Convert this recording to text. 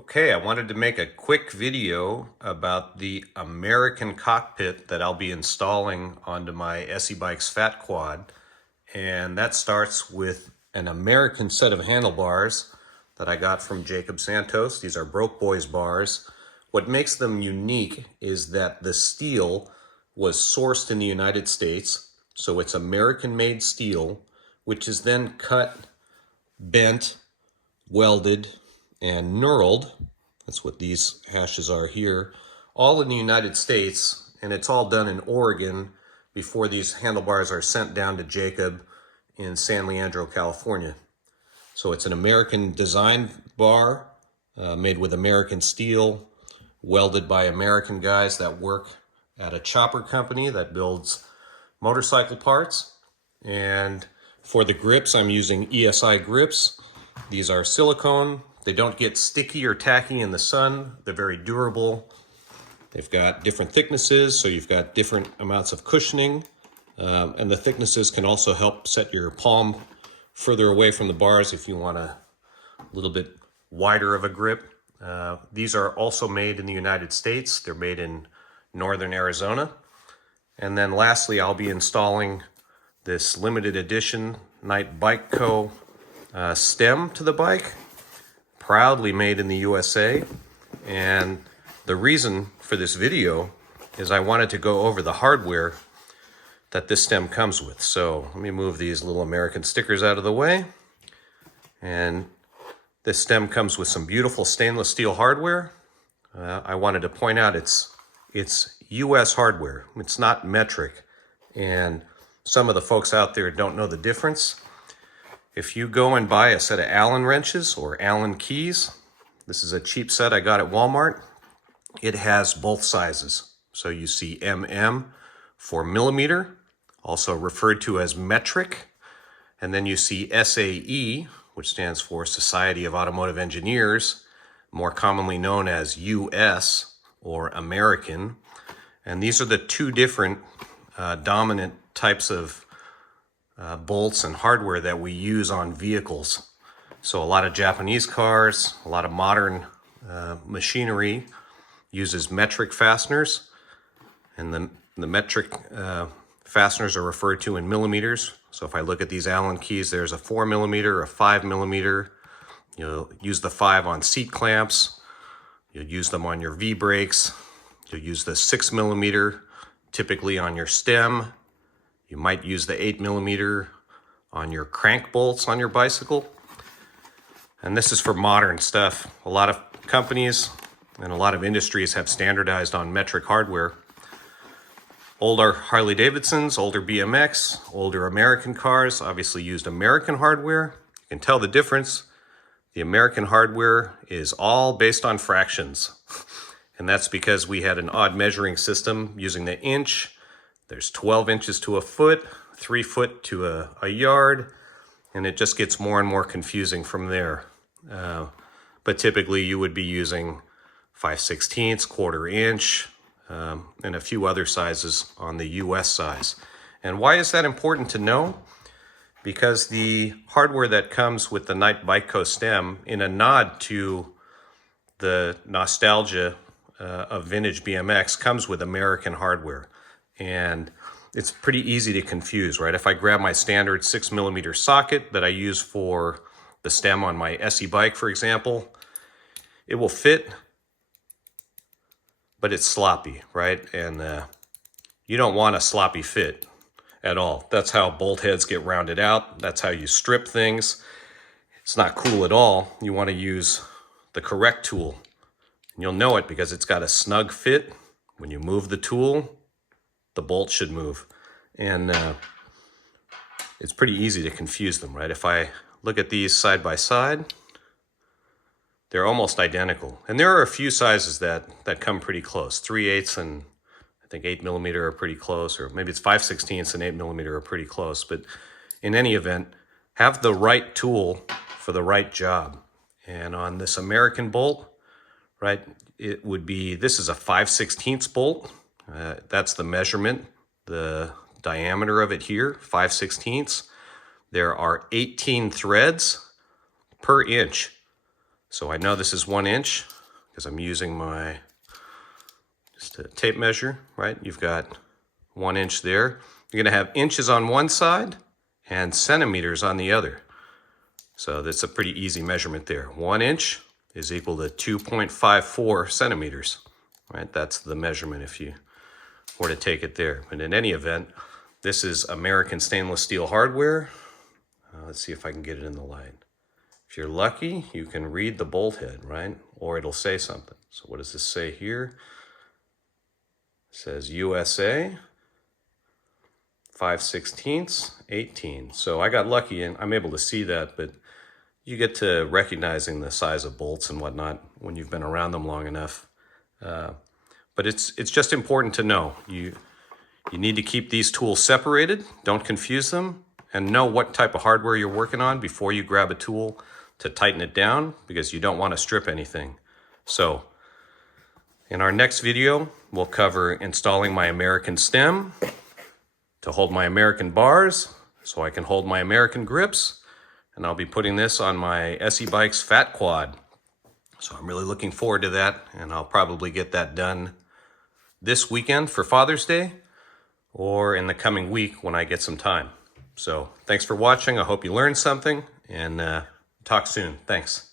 Okay, I wanted to make a quick video about the American cockpit that I'll be installing onto my ESIbikes Fat Quad. And that starts with an American set of handlebars that I got from Jacob Santos. These are Brokeboyz bars. What makes them unique is that the steel was sourced in the United States. So it's American-made steel, which is then cut, bent, welded, and knurled. That's what these hashes are here, all in the United States, and it's all done in Oregon before these handlebars are sent down to Jacob in San Leandro, California. So it's an American design bar made with American steel, welded by American guys that work at a chopper company that builds motorcycle parts. And for the grips, I'm using ESIgrips. These are silicone. They don't get sticky or tacky in the sun. They're very durable. They've got different thicknesses, so you've got different amounts of cushioning. And the thicknesses can also help set your palm further away from the bars if you want a little bit wider of a grip. These are also made in the United States. They're made in northern Arizona. And then lastly, I'll be installing this limited edition Night Bike Co. Stem to the bike, proudly made in the USA. And the reason for this video is I wanted to go over the hardware that this stem comes with. So let me move these little American stickers out of the way. And this stem comes with some beautiful stainless steel hardware. I wanted to point out it's US hardware. It's not metric. And some of the folks out there don't know the difference. If you go and buy a set of Allen wrenches or Allen keys, this is a cheap set I got at Walmart. It has both sizes. So you see MM for millimeter, also referred to as metric. And then you see SAE, which stands for Society of Automotive Engineers, more commonly known as US or American. And these are the two different dominant types of bolts and hardware that we use on vehicles. So a lot of Japanese cars, a lot of modern machinery uses metric fasteners, and the metric fasteners are referred to in millimeters. So if I look at these Allen keys, there's a 4 millimeter, a 5 millimeter. You'll use the 5 on seat clamps. You'll use them on your V-brakes. You'll use the 6 millimeter typically on your stem. You might use the 8 millimeter on your crank bolts on your bicycle. And this is for modern stuff. A lot of companies and a lot of industries have standardized on metric hardware. Older Harley Davidsons, older BMX, older American cars obviously used American hardware. You can tell the difference. The American hardware is all based on fractions. And that's because we had an odd measuring system using the inch. There's 12 inches to a foot, 3 foot to a yard, and it just gets more and more confusing from there. But typically you would be using 5/16, quarter inch, and a few other sizes on the US size. And why is that important to know? Because the hardware that comes with the Night Bike Co. stem, in a nod to the nostalgia of vintage BMX, comes with American hardware. And it's pretty easy to confuse, right? If I grab my standard 6 millimeter socket that I use for the stem on my ESIbike, for example, it will fit, but it's sloppy, right? And you don't want a sloppy fit at all. That's how bolt heads get rounded out. That's how you strip things. It's not cool at all. You want to use the correct tool. And you'll know it because it's got a snug fit. When you move the tool, the bolt should move. And it's pretty easy to confuse them, right? If I look at these side by side, they're almost identical. And there are a few sizes that come pretty close. 3/8 and I think 8 millimeter are pretty close, or maybe it's 5/16 and 8 millimeter are pretty close. But in any event, have the right tool for the right job. And on this American bolt, right, it would be, this is a 5/16 bolt. That's the measurement, the diameter of it here, 5/16. There are 18 threads per inch. So I know this is 1 inch because I'm using my just a tape measure, right? You've got 1 inch there. You're gonna have inches on one side and centimeters on the other. So that's a pretty easy measurement there. 1 inch is equal to 2.54 centimeters, right? That's the measurement if you were to take it there. But in any event, this is American stainless steel hardware. Let's see if I can get it in the light. If you're lucky, you can read the bolt head, right? Or it'll say something. So what does this say here? It says USA 5/16, 18. So I got lucky and I'm able to see that, but you get to recognizing the size of bolts and whatnot when you've been around them long enough. But it's just important to know. You need to keep these tools separated, don't confuse them, and know what type of hardware you're working on before you grab a tool to tighten it down, because you don't want to strip anything. So in our next video, we'll cover installing my American stem to hold my American bars so I can hold my American grips. And I'll be putting this on my ESIbikes Fat Quad. So I'm really looking forward to that, and I'll probably get that done this weekend for Father's Day or in the coming week when I get some time. So thanks for watching. I hope you learned something, and talk soon. Thanks.